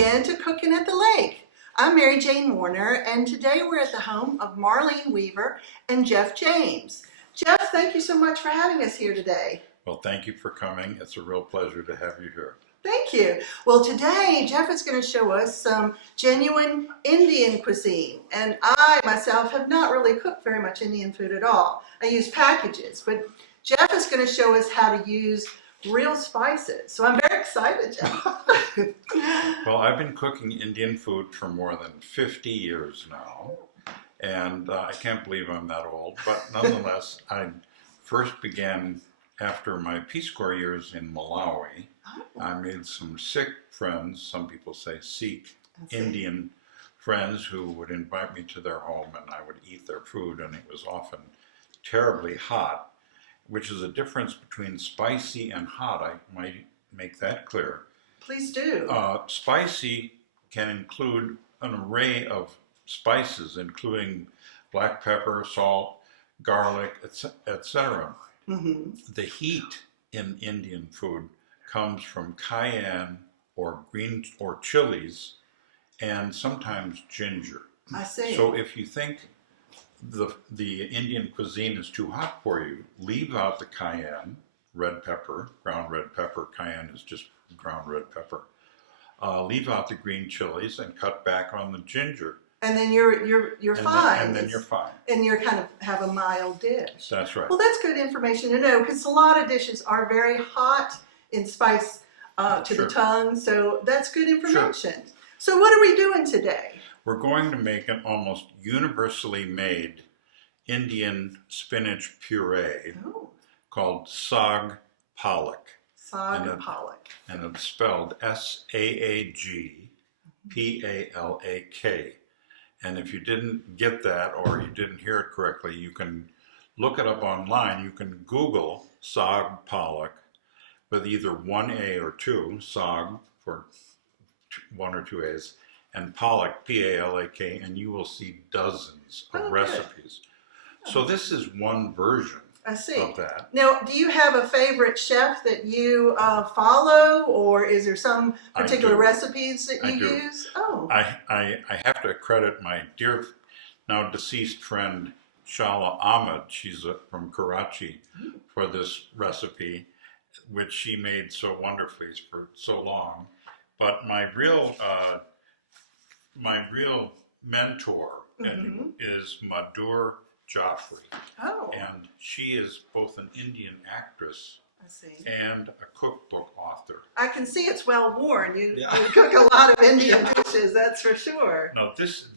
again to Cooking at the Lake. I'm Mary Jane Warner, and today we're at the home of Marlene Weaver and Jeff James. Jeff, thank you so much for having us here today. Well, thank you for coming. It's a real pleasure to have you here. Thank you. Well, today Jeff is going to show us some genuine Indian cuisine, and I myself have not really cooked very much Indian food at all. I use packages, but Jeff is going to show us how to use real spices. So I'm very excited, Jeff. Well, I've been cooking Indian food for more than 50 years now, and I can't believe I'm that old, but nonetheless, I first began after my Peace Corps years in Malawi. I made some Sikh friends, some people say Sikh, Indian friends who would invite me to their home and I would eat their food, and it was often terribly hot, which is a difference between spicy and hot. I might make that clear. Please do. Spicy can include an array of spices, including black pepper, salt, garlic, etc. Mm-hmm. The heat in Indian food comes from cayenne or green or chilies, and sometimes ginger. I see. So if you think the Indian cuisine is too hot for you, leave out the cayenne, red pepper, ground red pepper. Cayenne is just ground red pepper. Leave out the green chilies and cut back on the ginger. And then you're fine. And then you're fine. And you're kind of have a mild dish. That's right. Well, that's good information to know, because a lot of dishes are very hot in spice to the tongue. So that's good information. Sure. So what are we doing today? We're going to make an almost universally made Indian spinach puree called Saag Palak. Saag Palak. And it's spelled S-A-A-G-P-A-L-A-K. And if you didn't get that or you didn't hear it correctly, you can look it up online. You can Google Saag Palak with either one A or two, Saag for one or two A's, and Palak, P-A-L-A-K, and you will see dozens of recipes. So this is one version of that. Now, do you have a favorite chef that you follow, or is there some particular recipes that you use? Oh, I have to credit my dear, now deceased friend, Shala Ahmed. She's from Karachi, for this recipe, which she made so wonderfully for so long. But my real mentor is Madhur Jaffrey. Oh. And she is both an Indian actress and a cookbook author. I can see it's well worn. You cook a lot of Indian dishes, that's for sure. Now this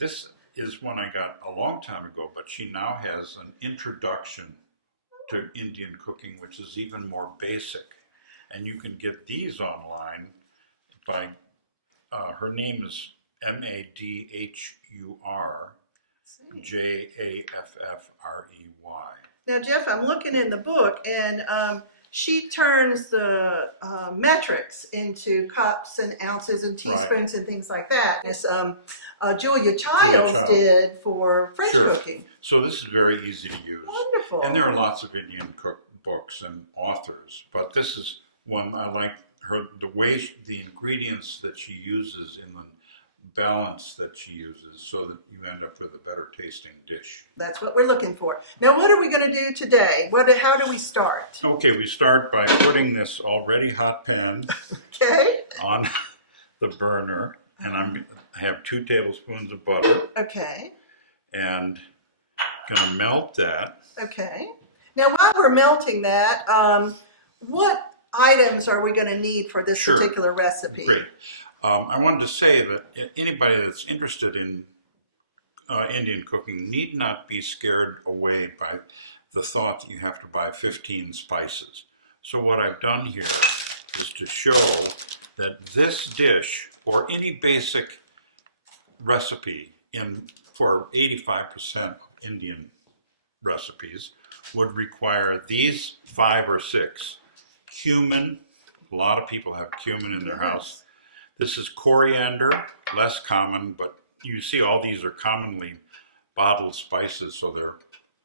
is one I got a long time ago, but she now has an introduction to Indian cooking, which is even more basic. And you can get these online by, her name is Madhur Jaffrey. Now, Jeff, I'm looking in the book, and she turns the metrics into cups and ounces and teaspoons and things like that, as Julia Childs did for French cooking. So this is very easy to use. Wonderful. And there are lots of Indian cookbooks and authors, but this is one I like. The way the ingredients that she uses in the balance that she uses, so that you end up with a better tasting dish. That's what we're looking for. Now, what are we going to do today? How do we start? Okay, we start by putting this already hot pan on the burner, and I have 2 tablespoons of butter. Okay. And gonna melt that. Okay. Now, while we're melting that, what items are we going to need for this particular recipe? Great. I wanted to say that anybody that's interested in Indian cooking need not be scared away by the thought that you have to buy 15 spices. So what I've done here is to show that this dish, or any basic recipe for 85% of Indian recipes, would require these 5 or 6. Cumin, a lot of people have cumin in their house. This is coriander, less common, but you see all these are commonly bottled spices, so they're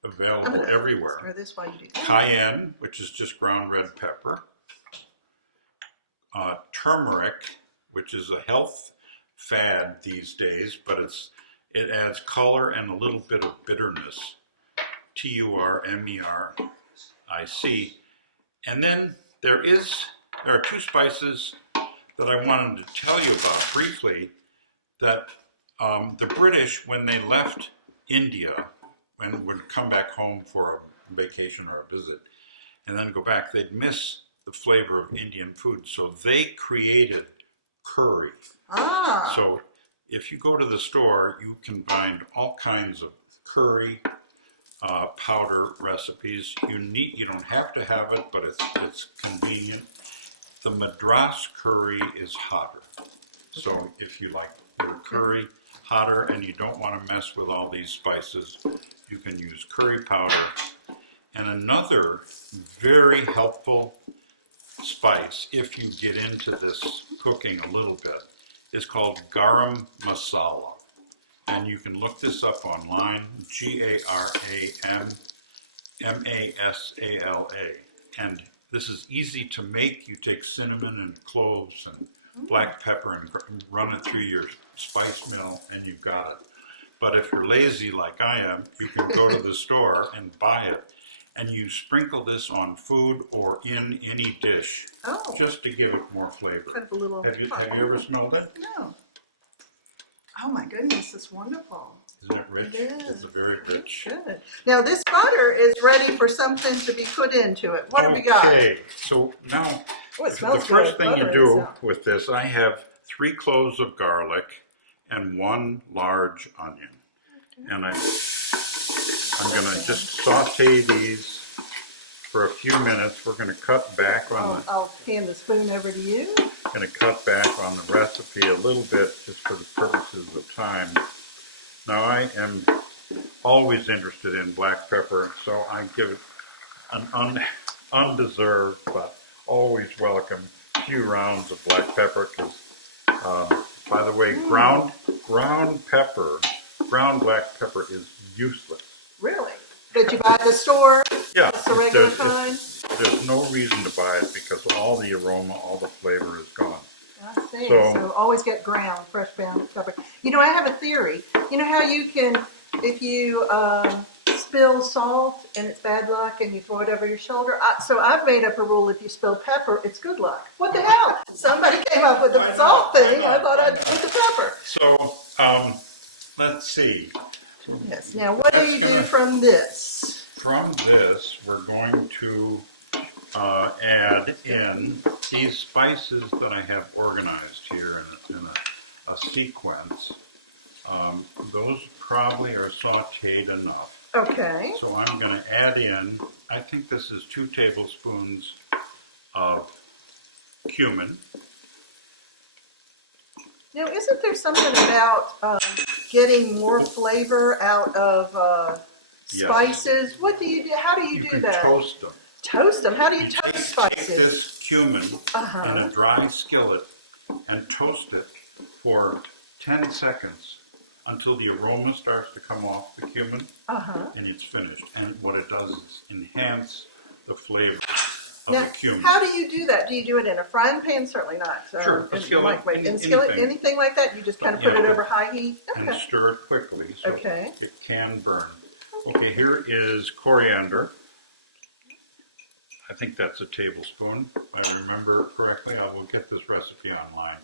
available everywhere. This while you do that. Cayenne, which is just ground red pepper. Turmeric, which is a health fad these days, but it adds color and a little bit of bitterness. Turmeric. And then there are two spices that I wanted to tell you about briefly that the British, when they left India, and would come back home for a vacation or a visit, and then go back, they'd miss the flavor of Indian food. So they created curry. Ah. So if you go to the store, you can find all kinds of curry powder recipes. You don't have to have it, but it's convenient. The Madras curry is hotter. So if you like your curry hotter and you don't want to mess with all these spices, you can use curry powder. And another very helpful spice, if you get into this cooking a little bit, is called Garam Masala. And you can look this up online, Garam Masala. And this is easy to make. You take cinnamon and cloves and black pepper and run it through your spice mill and you've got it. But if you're lazy like I am, you can go to the store and buy it. And you sprinkle this on food or in any dish, just to give it more flavor. Kind of a little have you ever smelled it? No. Oh my goodness, it's wonderful. Isn't it rich? It is. It's very rich. Good. Now this butter is ready for something to be put into it. What do we got? Okay, so now It smells the first good. thing you Butter do itself. with this, I have 3 cloves of garlic and 1 large onion. And I'm going to just saute these for a few minutes. We're going to cut back on I'll hand the spoon over to you. going to cut back on the recipe a little bit just for the purposes of time. Now I am always interested in black pepper, so I give it an undeserved but always welcome few rounds of black pepper because, by the way, ground black pepper is useless. Really? That you buy at the store? Yeah, It's the regular kind? there's no reason to buy it because all the aroma, all the flavor is gone. I see. So- So always get fresh ground pepper. You know, I have a theory. You know how you can, if you spill salt and it's bad luck and you throw it over your shoulder? So I've made up a rule, if you spill pepper, it's good luck. What the hell? Somebody came up with the salt thing. I thought I'd do the pepper. So, let's see. Yes. Now, what do you do from this? From this, we're going to add in these spices that I have organized here in a sequence. Those probably are sauteed enough. Okay. So I'm going to add in, I think this is 2 tablespoons of cumin. Now, isn't there something about getting more flavor out of spices? Yes. What do you do? How do you do can that? toast them. Toast them. How do you You toast take spices? this cumin in a dry skillet and toast it for 10 seconds until the aroma starts to come off the cumin, and it's finished. And what it does is enhance the flavor of Now, the cumin. how do you do that? Do you do it in a frying pan? Certainly not. Sure, a in skillet, microwave. In anything. skillet, anything like that? You just kind of put it over high heat? And Okay. stir it quickly so Okay. it can burn. Okay, here is coriander. I think that's a tablespoon, if I remember correctly. I will get this recipe online.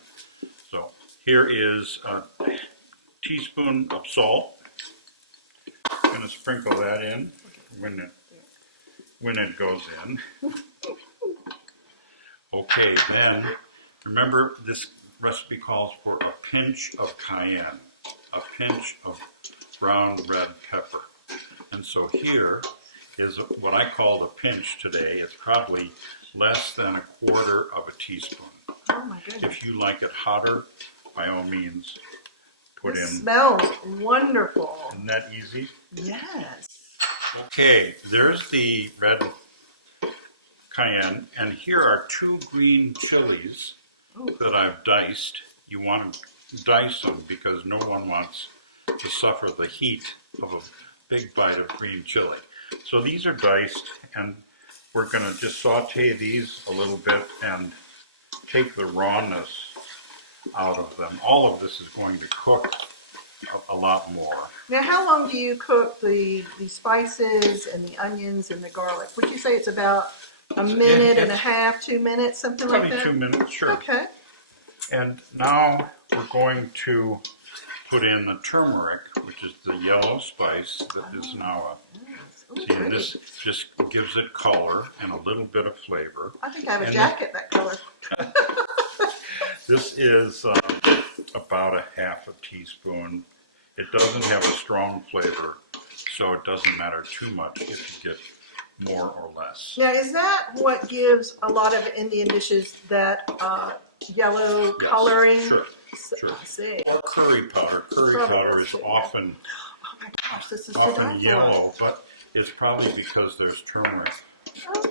So here is a teaspoon of salt. I'm going to sprinkle that in when it goes in. Okay, then remember this recipe calls for a pinch of cayenne, a pinch of ground red pepper. And so here is what I called a pinch today. It's probably less than 1/4 of a teaspoon. Oh my goodness. If you like it hotter, by all means, put It in. smells wonderful. Isn't that easy? Yes. Okay, there's the red cayenne, and here are 2 green chilies that I've diced. You want to dice them because no one wants to suffer the heat of a big bite of green chili. So these are diced, and we're going to just saute these a little bit and take the rawness out of them. All of this is going to cook a lot more. Now, how long do you cook the spices and the onions and the garlic? Would you say it's about a minute and a half, 2 minutes, something like Probably that? 2 minutes, sure. Okay. And now we're going to put in the turmeric, which is the yellow spice that is now Ooh, see, this just gives it color and a little bit of flavor. I think I have a jacket that color. This is about a half a teaspoon. It doesn't have a strong flavor, so it doesn't matter too much if you get more or less. Now, is that what gives a lot of Indian dishes that yellow coloring? Sure, sure. I see. Or curry powder. Curry powder is often Oh my gosh, this is so often yellow, but it's probably because there's turmeric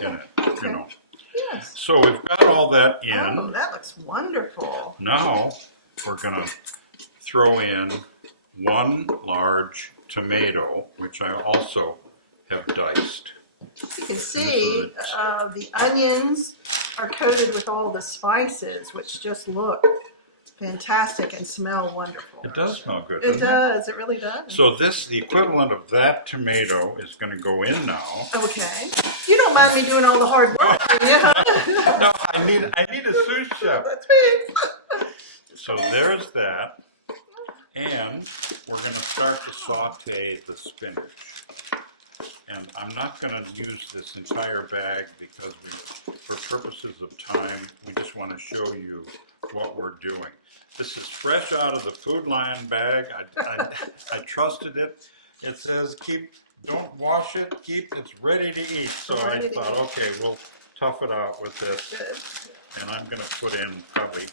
in it. Okay. You know. Yes. So we've got all that in. Oh, that looks wonderful. Now we're going to throw in 1 large tomato, which I also have diced. You can see the onions are coated with all the spices, which just look fantastic and smell wonderful. It does smell good. It does. It really does. So the equivalent of that tomato is going to go in now. Okay. You don't mind me doing all the hard work, do you? No, I need a sous chef. That's me. So there's that. And we're going to start to saute the spinach. And I'm not going to use this entire bag because for purposes of time, we just want to show you what we're doing. This is fresh out of the Food Lion bag. I trusted it. It says don't wash it, it's ready to eat. So I thought, okay, we'll tough it out with this. Good. And I'm going to put in probably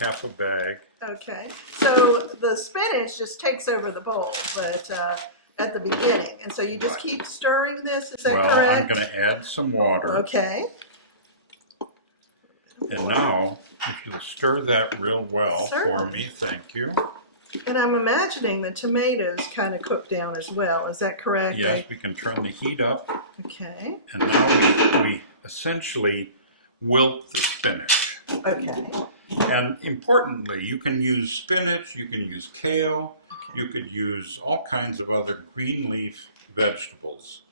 half a bag. Okay. So the spinach just takes over the bowl, but at the beginning. And so you just keep stirring this, is that correct? Well, I'm going to add some water. Okay. And now, if you'll stir that real well for me, thank you. And I'm imagining the tomatoes kind of cook down as well. Is that correct? Yes, we can turn the heat up. Okay. And now we essentially wilt the spinach. Okay. And importantly, you can use spinach, you can use kale, you could use all kinds of other green leaf vegetables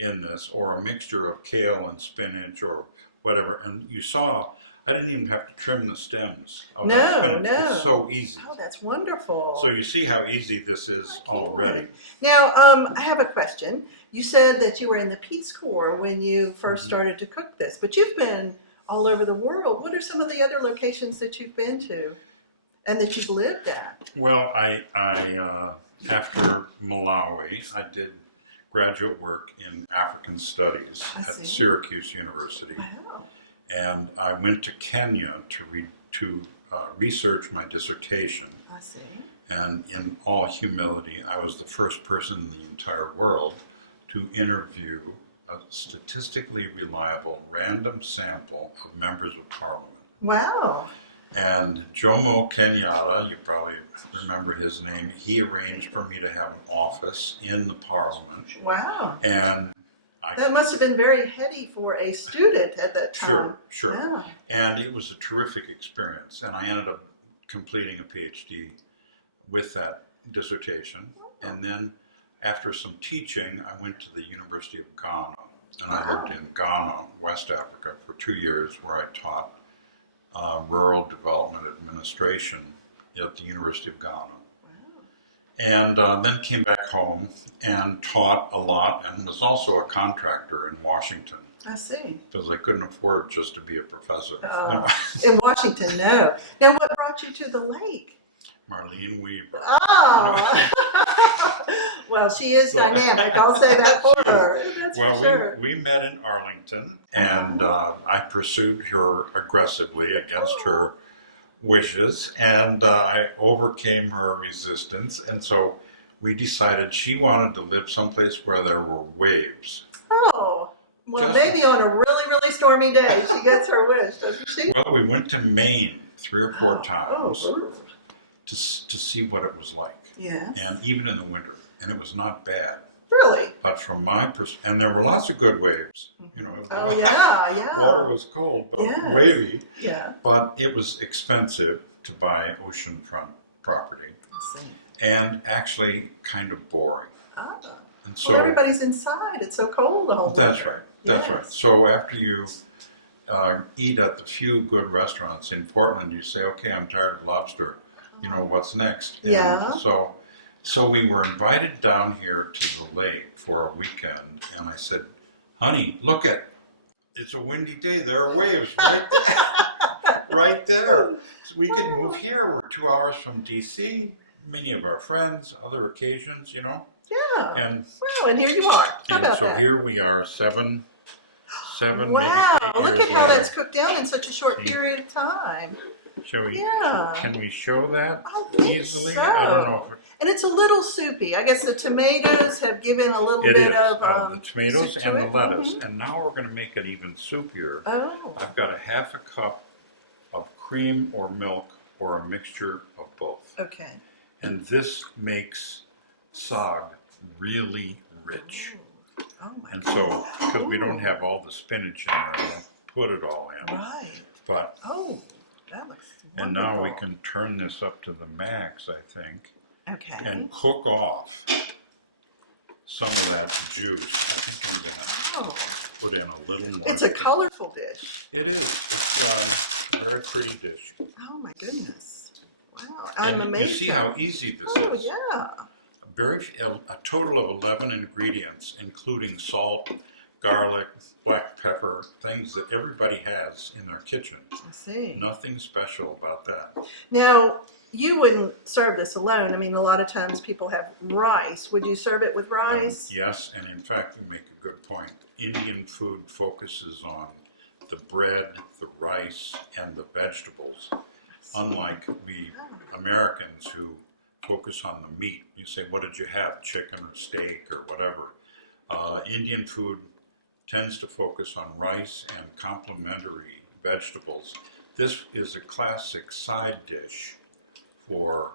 in this, or a mixture of kale and spinach or whatever. And you saw, I didn't even have to trim the stems of the spinach. No. It's so easy. Oh, that's wonderful. So you see how easy this is already. Now, I have a question. You said that you were in the Peace Corps when you first started to cook this, but you've been all over the world. What are some of the other locations that you've been to and that you've lived at? Well, I after Malawi, I did graduate work in African Studies at Syracuse University. Wow. And I went to Kenya to research my dissertation. I see. And in all humility, I was the first person in the entire world to interview a statistically reliable random sample of members of Parliament. Wow. And Jomo Kenyatta, you probably remember his name, he arranged for me to have an office in the Parliament. Wow. And that must have been very heady for a student at that time. Sure. Yeah. And it was a terrific experience. And I ended up completing a PhD with that dissertation. And then after some teaching, I went to the University of Ghana. And I lived in Ghana, West Africa, for 2 years, where I taught rural development administration at the University of Ghana. And then came back home and taught a lot and was also a contractor in Washington. I see. Because I couldn't afford just to be a professor. In Washington, no. Now, what brought you to the lake? Marlene Weaver. Oh! Well, she is dynamic. I'll say that for her. That's for sure. We met in Arlington, and I pursued her aggressively against her wishes, and I overcame her resistance, and so we decided she wanted to live someplace where there were waves. Oh, well, maybe on a really, really stormy day she gets her wish, doesn't she? Well, we went to Maine 3 or 4 times to see what it was like. Yeah. And even in the winter, and it was not bad. Really? But from my perspective, and there were lots of good waves. You know. Oh yeah, yeah. Water was cold, but wavy. Yeah. But it was expensive, to buy oceanfront property, I see. and actually kind of boring. Ah. And so Well, everybody's inside. It's so cold the whole winter. that's right. That's Yes. right. So after you eat at the few good restaurants in Portland, you say, "Okay, I'm tired of lobster. You know, what's next?" And Yeah. So we were invited down here to the lake for a weekend, and I said, "Honey, look it's a windy day. There are waves right there, right there. So we can move here. We're 2 hours from D.C. Many of our friends, other occasions, you know." Yeah. And Well, and here you are. How about so that? here we are, seven. Wow, maybe 8 look years at how later. that's cooked down in such a short See? period of time. Shall we? Yeah. Can we show that I think easily? so. I don't know if And it's a little soupy. I guess the tomatoes have given a little it bit is. of The tomatoes soup to and it. the lettuce. Mhm. And now we're going to make it even soupier. Oh, I've got a half a cup of cream or milk or a mixture of both. okay. And this makes saag really rich. Oh my And so, because we don't Ooh. have all the spinach in there, I won't put it all in. Right. But Oh, that looks and wonderful. now we can turn this up to the max, I think, Okay. and cook off some of that juice. I think I'm going to Oh, put in a little more. it's a colorful dish. It is. It's a very pretty dish. Oh my goodness. Wow, I'm And amazed. You see how easy this Oh is. yeah. A total of 11 ingredients, including salt, garlic, black pepper, things that everybody has in their kitchen. I see. Nothing special about that. Now, you wouldn't serve this alone. I mean, a lot of times people have rice. Would you serve it with rice? Yes, and in fact, you make a good point. Indian food focuses on the bread, the rice, and the vegetables, unlike we Americans who focus on the meat. You say, what did you have, chicken or steak or whatever? Indian food tends to focus on rice and complementary vegetables. This is a classic side dish for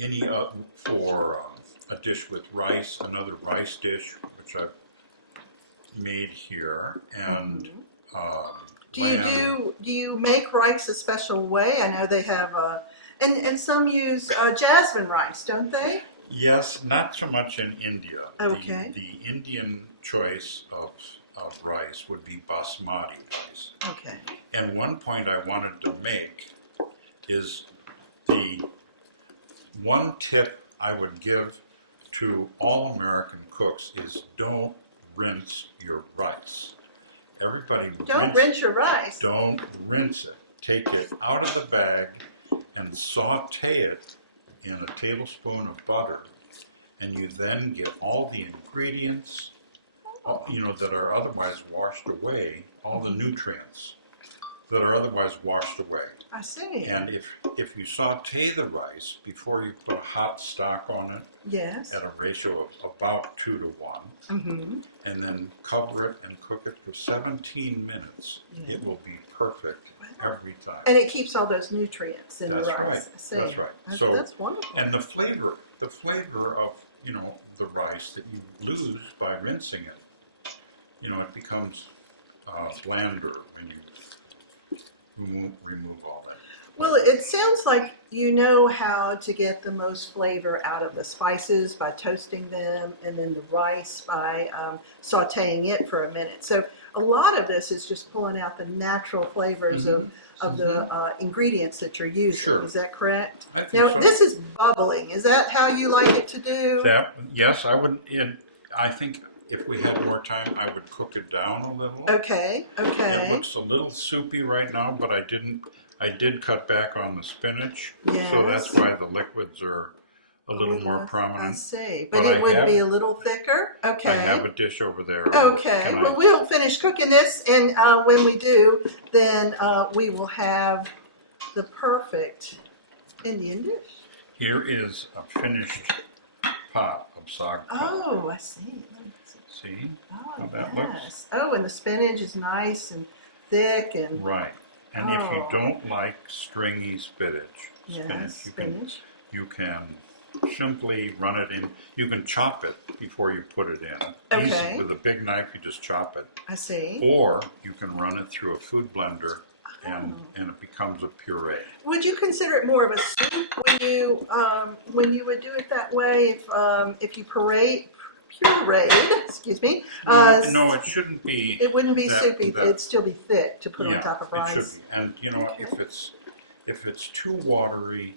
a dish with rice, another rice dish, which I've made here, and Do you make rice a special way? I know they have and some use jasmine rice, don't they? Yes, not so much in India. Okay. The Indian choice of rice would be basmati rice. Okay. And one point I wanted to make is the one tip I would give to all American cooks is don't rinse your rice. Everybody Don't rinse your rice. Don't rinse it. Take it out of the bag and saute it in a tablespoon of butter, and you then get all the ingredients, that are otherwise washed away, all the nutrients that are otherwise washed away. I see. And if you saute the rice before you put hot stock on it Yes. at a ratio of about 2 to 1, Mm-hmm. and then cover it and cook it for 17 minutes, Yeah. it will be perfect every time. And it keeps all those nutrients in That's the rice. right. I see. That's right. That's wonderful. And the flavor of the rice that you lose by rinsing it, it becomes blander when you remove all that. Well, it sounds like you know how to get the most flavor out of the spices by toasting them, and then the rice by sauteing it for a minute. So a lot of this is just pulling out the natural flavors of the ingredients that you're using. Sure. Is that correct? I think Now, so. this is bubbling. Is that how you like it to do? Yes, I would. I think if we had more time, I would cook it down a little. Okay, It okay. looks a little soupy right now, but I did cut back on the spinach, Yes. so that's why the liquids are a little more I prominent. see. But But it I would have- be a little thicker? Okay. I have a dish over there. Okay, Can I- well, we'll finish cooking this, and when we do, then we will have the perfect Indian dish. Here is a finished pot of saag. Oh, I see. See? Oh, How that looks? yes. Oh, and the spinach is nice and thick, and Right. And if you Oh. don't like stringy spinach, yes, spinach. you can simply run it in. You can chop it before you put it in. Okay. With a big knife, you just chop it. I see. Or you can run it through a food blender and it becomes a puree. Would you consider it more of a soup when you would do it that way? If you pureed, excuse me. No, it shouldn't be. It wouldn't be that, soupy. that- It'd still be thick to put on yeah, top of it should rice. be. And you know, Okay. if it's too watery,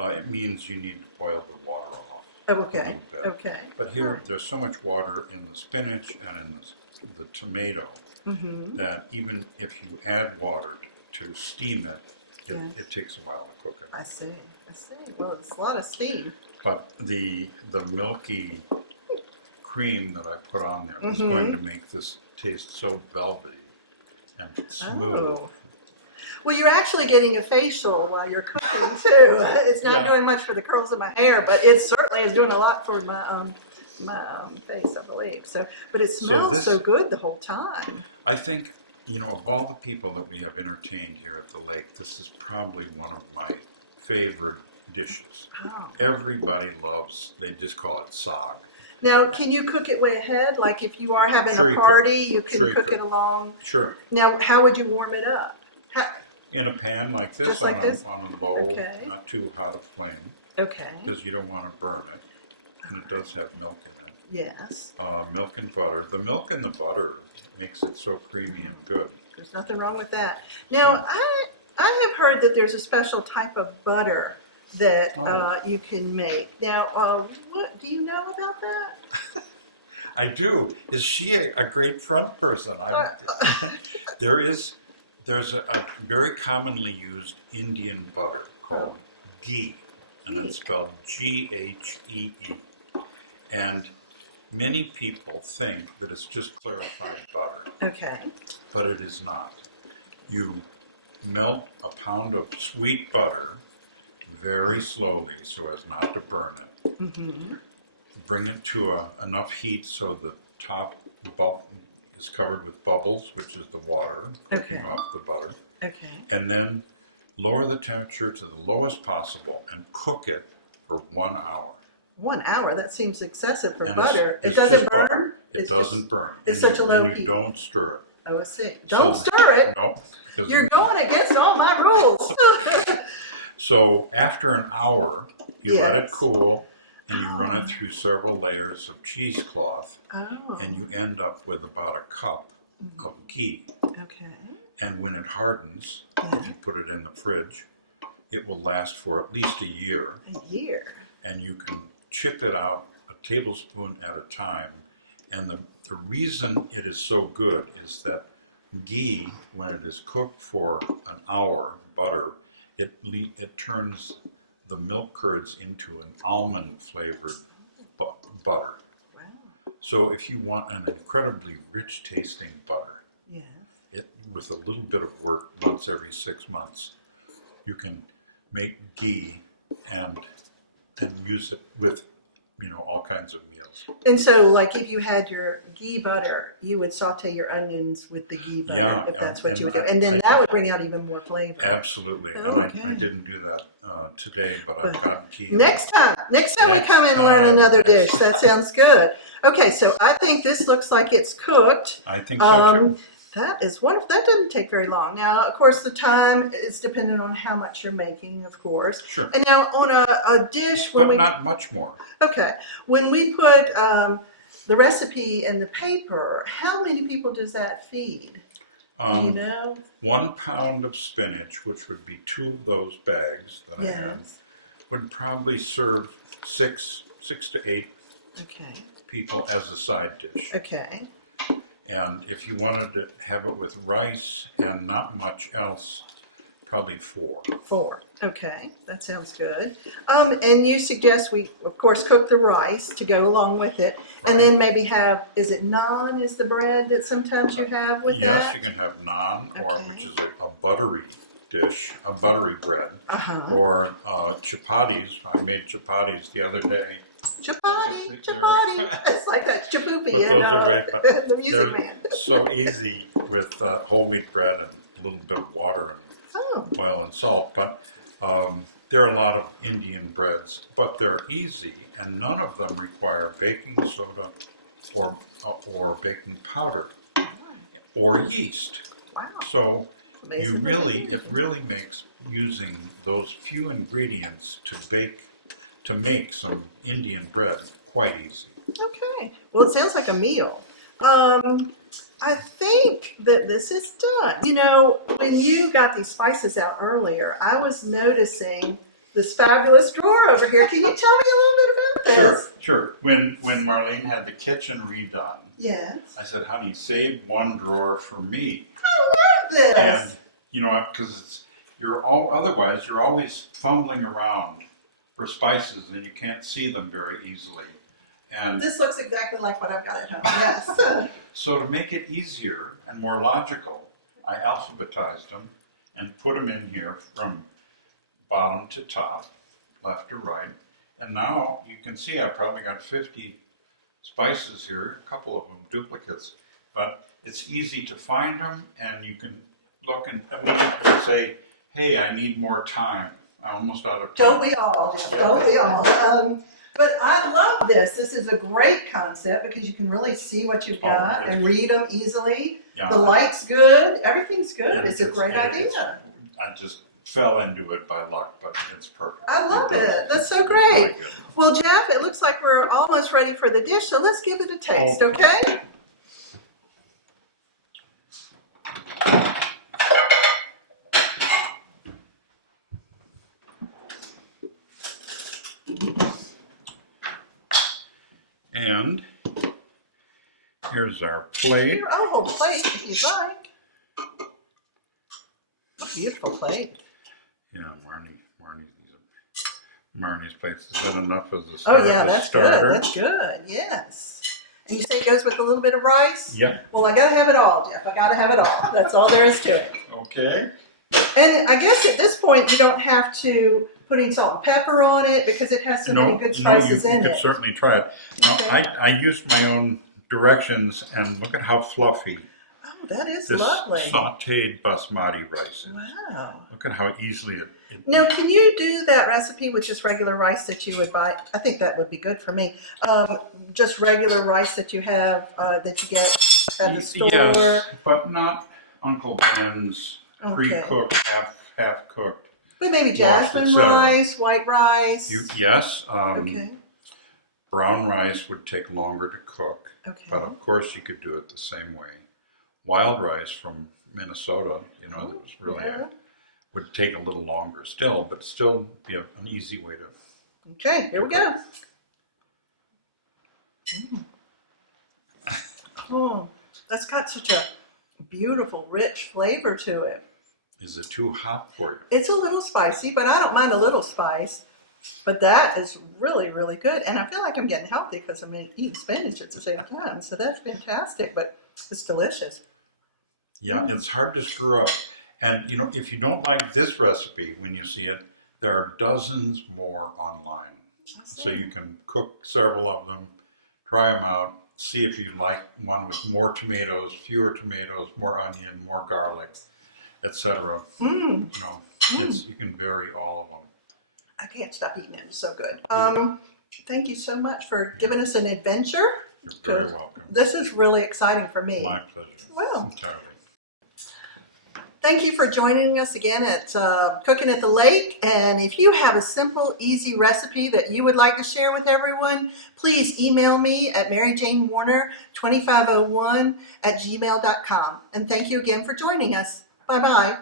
it means you need to boil the water off. Oh, a okay. little bit. Okay. But here, there's so much water in the spinach and in the tomato that even if you add water to steam it, Yes. it takes a while to cook it. I see. Well, it's a lot of steam. But the milky cream that I put on there is going to make this taste so velvety and smooth. Oh. Well, you're actually getting a facial while you're cooking too. It's not doing much for the curls of my hair, but it certainly is doing a lot for my face, I believe. So, but it smells so good the whole time. I think, you know, of all the people that we have entertained here at the lake, this is probably one of my favorite dishes. Oh. Everybody loves, they just call it saag. Now, can you cook it way ahead? Like if you are having Sure a you party, could. you can Sure you cook could. it along. Sure. Now, how would you warm it up? In a pan like this, Just like this? on a bowl, Okay. not too hot a flame, Okay. because you don't want to burn it. And it does have milk in it. Yes. Milk and butter. The milk and the butter makes it so creamy and good. There's nothing wrong with that. Now, I have heard that there's a special type of butter that you can make. Now, what do you know about that? I do. Is she a great front person? There's a very commonly used Indian butter called GHEE, and it's spelled GHEE. And many people think that it's just clarified butter, Okay. but it is not. You melt a pound of sweet butter very slowly so as not to burn it. Mm-hmm. Bring it to enough heat so the top is covered with bubbles, which is the water cooking off the butter. Okay. And then lower the temperature to the lowest possible and cook it for 1 hour. 1 hour? That seems excessive for And butter. it's It doesn't just burn? butter. It It's doesn't just, burn. it's such a low And heat. you don't stir it. Oh, I see. Don't stir it. No. because You're going against all my rules. So after an hour, you let it Yes. cool, and you run it through several layers of cheesecloth, Oh. and you end up with about a cup of ghee. Okay. And when it hardens, Yeah. if you put it in the fridge, it will last for at least a year, A year. and you can chip it out a tablespoon at a time. And the reason it is so good is that ghee, when it is cooked for an hour, butter, it turns the milk curds into an almond flavored butter. Wow. So if you want an incredibly rich tasting butter, Yes. with a little bit of work once every 6 months, you can make ghee and use it with, all kinds of meals. And so, like, if you had your ghee butter, you would saute your onions with the ghee butter, Yeah, if that's what and you would do. I- And then that would bring out even more flavor. Absolutely. Okay. And I didn't do that today, but I've got ghee. Next time we come and learn another dish. That sounds good. Okay, so I think this looks like it's cooked. I think so too. That is wonderful. That doesn't take very long. Now, of course, the time is dependent on how much you're making, of course. Sure. And now on a dish, when But we not much more. okay, when we put the recipe in the paper, how many people does that feed? Do you know? 1 pound of spinach, which would be 2 of those bags that I had, Yes. would probably serve 6 to 8 Okay. people as a side dish. Okay. And if you wanted to have it with rice and not much else, probably 4. 4. Okay, that sounds good. And you suggest we, of course, cook the rice to go along with it, and then maybe have, is it naan is the bread that sometimes you have with Yes, that? you can have naan, or Okay. which is a buttery dish, a buttery bread, Uh-huh. or chapatis. I made chapatis the other day. Chapati. It's like that chapoopy in Those are great, but the Music they're Man. so easy with whole wheat bread and a little bit of water Oh, and oil and salt. But there are a lot of Indian breads, but they're easy, and none of them require baking soda or baking powder or yeast. wow. So Amazing. It really makes using those few ingredients to make some Indian bread quite easy. Okay. Well, it sounds like a meal. I think that this is done. You know, when you got these spices out earlier, I was noticing this fabulous drawer over here. Can you tell me a little bit about this? Sure. When Marlene had the kitchen redone, Yes. I said, honey, save one drawer for me. I love this. And you know, because otherwise you're always fumbling around for spices and you can't see them very easily. And This looks exactly like what I've got at home. Yes. so to make it easier and more logical, I alphabetized them and put them in here from bottom to top, left to right. And now you can see I probably got 50 spices here, a couple of them duplicates, but it's easy to find them, and you can look and say, hey, I need more time. I'm almost out of time. Don't we all, Jeff? Yeah. Don't we all? But I love this. This is a great concept because you can really see what you've got and read them easily. Yeah. The light's good. Everything's good. And It's a great idea. I just fell into it by luck, but it's perfect. I love it. That's so It's great. really good. Well, Jeff, it looks like we're almost ready for the dish, so let's give it a taste, okay? And here's our plate. Here, I'll hold the plate if you'd like. What a beautiful plate. Yeah, Marnie's plates. Is that enough as a Oh, yeah, that's starter? good. That's good, yes. And you say it goes with a little bit of rice? Yeah. Well, I gotta have it all, Jeff. I gotta have it all. That's all there is to it. Okay. And I guess at this point, you don't have to put any salt and pepper on it because it has so many good spices in you could it. certainly try it. Now, Okay. I used my own directions, and look at how fluffy Oh, that is this lovely. sautéed basmati rice is. Wow. Look at how easily it Now, can you do that recipe with just regular rice that you would buy? I think that would be good for me. Just regular rice that you have, that you get at the store. Yes, but not Uncle Ben's Okay. pre-cooked, half cooked. But maybe Washed, jasmine etc. rice, white rice. Yes. Okay. Brown rice would take longer to cook, Okay. but of course you could do it the same way. Wild rice from Minnesota, you know, that was really would take a little longer still, but still be an easy way to. Okay, here we go. Oh, that's got such a beautiful, rich flavor to it. Is it too hot for you? It's a little spicy, but I don't mind a little spice. But that is really, really good. And I feel like I'm getting healthy because I'm eating spinach at the same time. So that's fantastic, but it's delicious. Yeah, it's hard to screw up. And you know, if you don't like this recipe when you see it, there are dozens more online. So you can cook several of them, try them out, see if you like one with more tomatoes, fewer tomatoes, more onion, more garlic, etc. You know, you can vary all of them. I can't stop eating it. It's so good. Thank you so much for giving us an adventure. You're very welcome. This is really exciting for me. My pleasure. Well, Entirely. thank you for joining us again at Cooking at the Lake. And if you have a simple, easy recipe that you would like to share with everyone, please email me at maryjanewarner2501@gmail.com. And thank you again for joining us. Bye-bye.